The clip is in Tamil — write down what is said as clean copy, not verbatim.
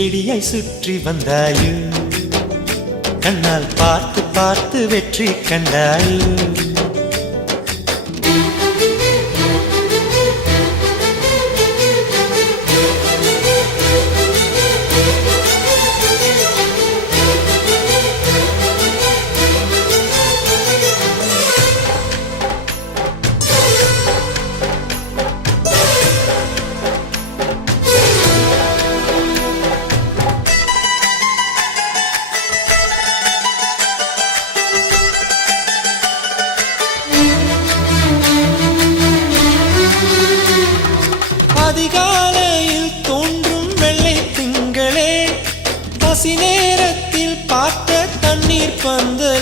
செடியை சுற்றி வந்தாயோ கண்ணால் பார்த்து பார்த்து வெற்றி கண்டாயோ அதிகாலையில் தோன்றும் வெள்ளை திங்களே பசி நேரத்தில் பார்த்த தண்ணீர் பந்தலே